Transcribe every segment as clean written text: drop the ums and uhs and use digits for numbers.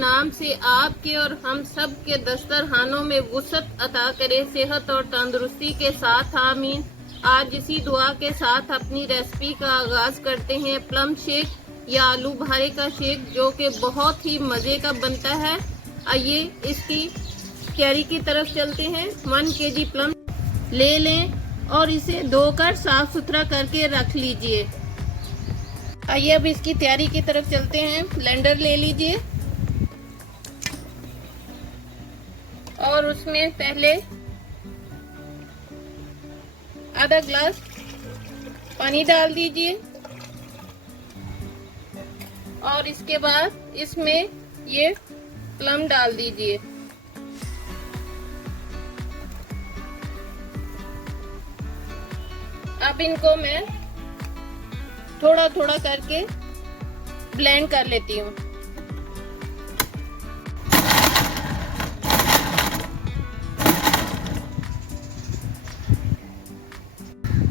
नाम से आपके और हम सब के दस्तरखानों में वुसअत अता करे, सेहत और तंदुरुस्ती के साथ, आमीन। आज इसी दुआ के साथ अपनी रेसिपी का आगाज करते हैं। प्लम शेक या आलू बुखारे का शेक, जो कि बहुत ही मज़े का बनता है। आइए इसकी तैयारी की तरफ चलते हैं। 1 kg प्लम ले लें और इसे धोकर साफ सुथरा करके रख लीजिए। आइए अब इसकी तैयारी की तरफ चलते हैं। ब्लेंडर ले लीजिए और उसमें पहले आधा ग्लास पानी डाल दीजिए और इसके बाद इसमें ये प्लम डाल दीजिए। अब इनको मैं थोड़ा थोड़ा करके ब्लेंड कर लेती हूँ।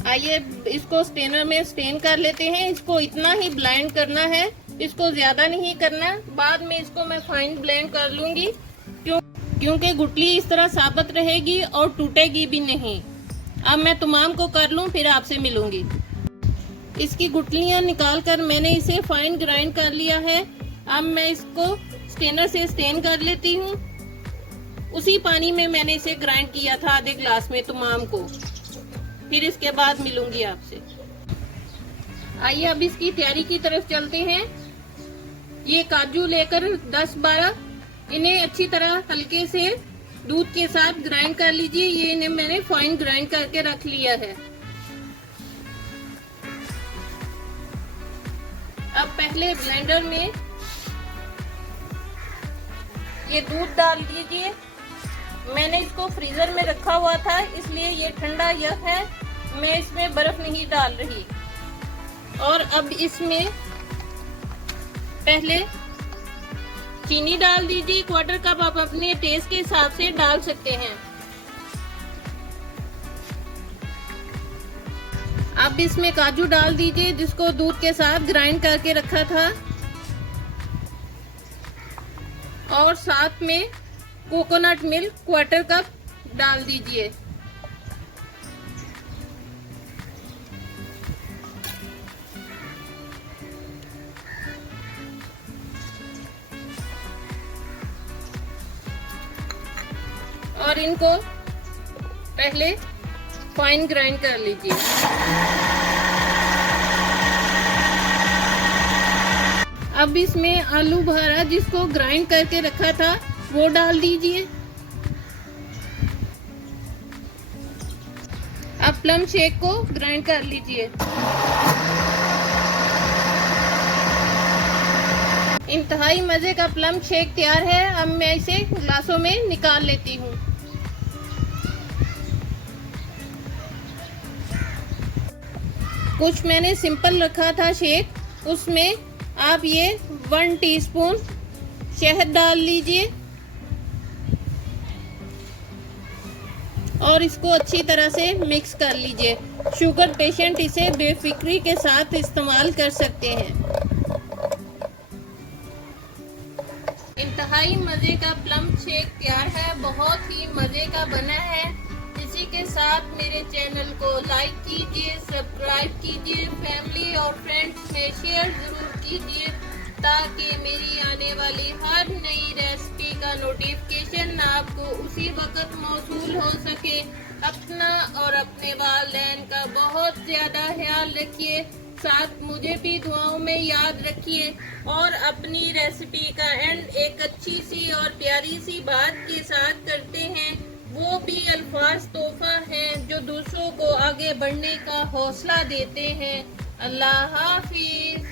आइए इसको स्टेनर में स्टेन कर लेते हैं। इसको इतना ही ब्लेंड करना है, इसको ज्यादा नहीं करना। बाद में इसको मैं फाइन ब्लेंड कर लूंगी, क्योंकि गुठली इस तरह साबित रहेगी और टूटेगी भी नहीं। अब मैं तमाम को कर लूं, फिर आपसे मिलूंगी। इसकी गुठलियां निकालकर मैंने इसे फाइन ग्राइंड कर लिया है। अब मैं इसको स्टेनर से स्टेन कर लेती हूँ। उसी पानी में मैंने इसे ग्राइंड किया था, आधे ग्लास में तमाम को। फिर इसके बाद मिलूंगी आपसे। आइए अब इसकी तैयारी की तरफ चलते हैं। ये काजू लेकर 10-12 इन्हें अच्छी तरह हल्के से दूध के साथ ग्राइंड कर लीजिए। ये इन्हें मैंने फाइन ग्राइंड करके रख लिया है। अब पहले ब्लेंडर में ये दूध डाल दीजिए। मैंने इसको फ्रीजर में रखा हुआ था, इसलिए ये ठंडा यह है। मैं इसमें बर्फ नहीं डाल रही। और अब इसमें पहले चीनी डाल दीजिए। 1/4 कप आप अपने टेस्ट के हिसाब से डाल सकते हैं। अब इसमें काजू डाल दीजिए, जिसको दूध के साथ ग्राइंड करके रखा था। और साथ में कोकोनट मिल्क 1/4 कप डाल दीजिए। और इनको पहले फाइन ग्राइंड कर लीजिए। अब इसमें आलू बुखारा जिसको ग्राइंड करके रखा था वो डाल दीजिए। अब प्लम शेक को ग्राइंड कर लीजिए। इंतहाई मजे का प्लम शेक तैयार है। अब मैं इसे ग्लासों में निकाल लेती हूँ। कुछ मैंने सिंपल रखा था शेक, उसमें आप ये 1 टीस्पून शहद डाल लीजिए और इसको अच्छी तरह से मिक्स कर लीजिए। शुगर पेशेंट इसे बेफिक्री के साथ इस्तेमाल कर सकते हैं। इंतहाई मजे का प्लम शेक तैयार है, बहुत ही मजे का बना है। इसी के साथ मेरे चैनल को लाइक कीजिए, सब्सक्राइब कीजिए, फैमिली और फ्रेंड्स में शेयर जरूर कीजिए, ताकि मेरी आने वाली हर नई रेसिपी का नोटिफिकेशन आपको उसी वक्त मौसूल हो सके। अपना और अपने वालिदैन का बहुत ज़्यादा ख्याल रखिए, साथ मुझे भी दुआओं में याद रखिए। और अपनी रेसिपी का एंड एक अच्छी सी और प्यारी सी बात के साथ करते हैं। वो भी अल्फाज तोहफा हैं जो दूसरों को आगे बढ़ने का हौसला देते हैं। अल्लाह हाफिज।